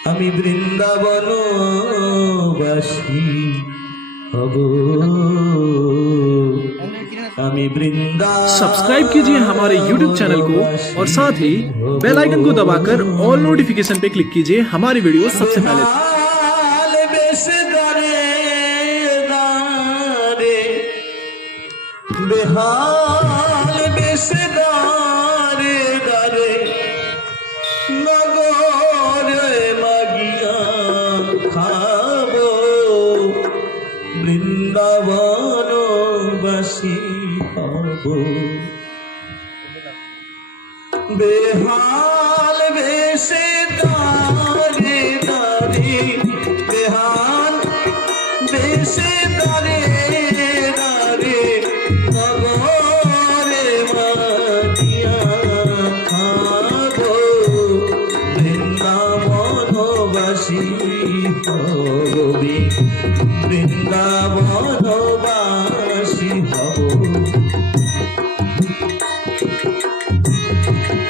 আমি বৃন্দাবনবাসী হব। আমি सब्सक्राइब कीजिए हमारे YouTube चैनल को और साथ ही बेल आइकन को दबाकर ऑल नोटिफिकेशन पे क्लिक कीजिए हमारी वीडियो सबसे पहले। बेहाल बेसे दारे दारे नगरे मागिया खाबो বৃন্দাবনবাসী হব। বেহাল বেশে দারে দারে বেহাল বেশে দারে দারে নগরে মাগিয়া খাবো বৃন্দাবনবাসী হব। বৃন্দাবনবাসী হব।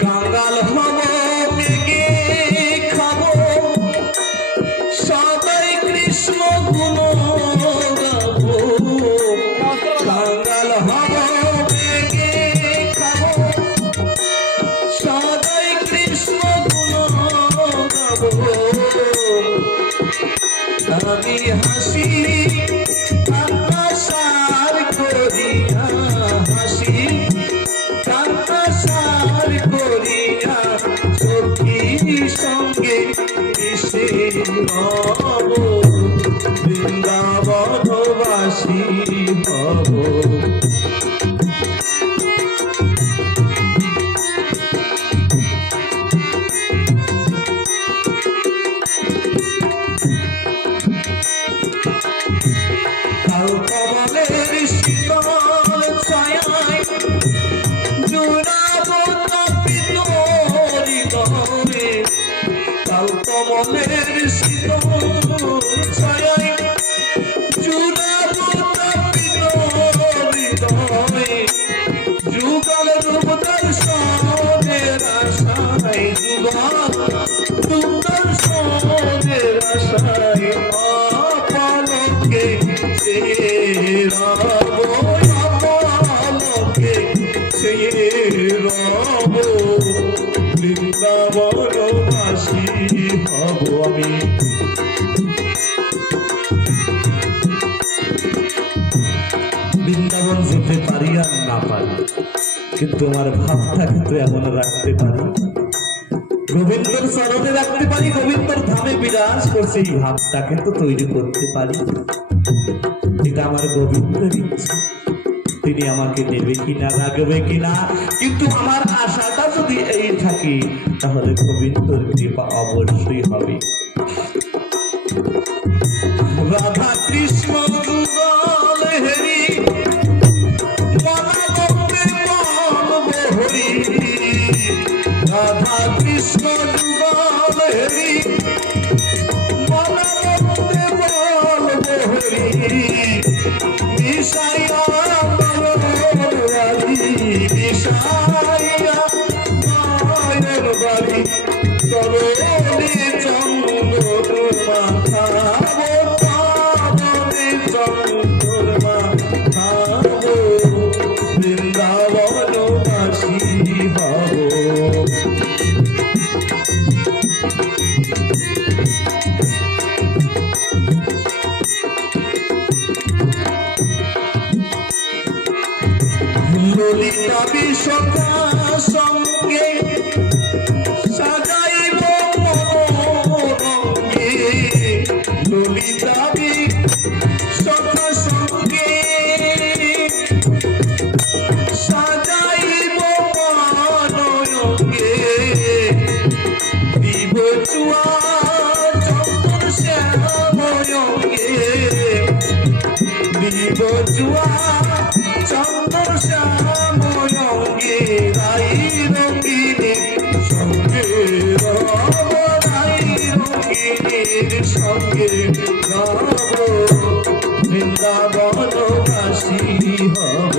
কাঙ্গাল হব বেগে খাবো সদাই কৃষ্ণ গুণ গাবো। কাঙ্গাল হব বেগে খাবো সদাই কৃষ্ণ গুণ গাবো। আমি হাসি কান্নাসার করিয়া হাসি কান্নাসার করিয়া সখীর সঙ্গে মিশে হব। বৃন্দাবনবাসী হব। কমলের শীতল ছায়ায় জুড়াবো তপিত হৃদয়ে। কাল কমলের শীতল ছায়ায় জুড়াবো তপিত হৃদয়ে। যুগল রূপ দর্শনের আশায় যুগল রূপ দর্শনের আশায় অপলকে বৃন্দাবনবাসী হব আমি। বৃন্দাবন যেতে পারি আর না পারি, কিন্তু আমার ভাবটা কিন্তু এমন রাখতে পারি, গোবিন্দর চরণে রাখতে পারি, গোবিন্দর ধামে বিরাজ করছে এই ভাবটা কিন্তু তৈরি করতে পারি। এটা আমার গোবিন্দের ইচ্ছা, তিনি আমাকে নেবে কিনা রাখবে কিনা, কিন্তু আমার আশাটা যদি এই থাকে তাহলে গোবিন্দর কৃপা অবশ্যই হবে। রাধা কৃষ্ণ যুগল হেরি মনগঙ্গে বহরি। রাধা কৃষ্ণ যুগল হেরি মনগঙ্গে বহরি। মিশাইয়া মিশাইয়া নয়ন বাড়ি তরণী চন্দ্রমা খাবো তরণী চন্দ্রমা খাবো। বৃন্দাবনবাসী হব। ললিতা বিশাখা সঙ্গে সাজাইব মনোরঙ্গে। ললিতা বিশাখা সঙ্গে সাজাইব মনোরঙ্গে। দিব চুয়া চন্দন শ্যাময়ঙ্গে। দিব চুয়া চন্দন শ্যাময়ঙ্গে। রাই রঙ্গিনী সঙ্গে রব। রাই রঙ্গিনীর সঙ্গে রব। বৃন্দাবনবাসী হব।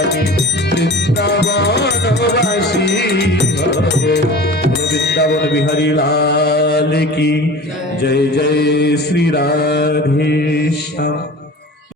আমি বৃন্দাবনবাসী হব। বৃন্দাবন বিহারী লাল কি জয় জয় শ্রী রাধে শ্যাম।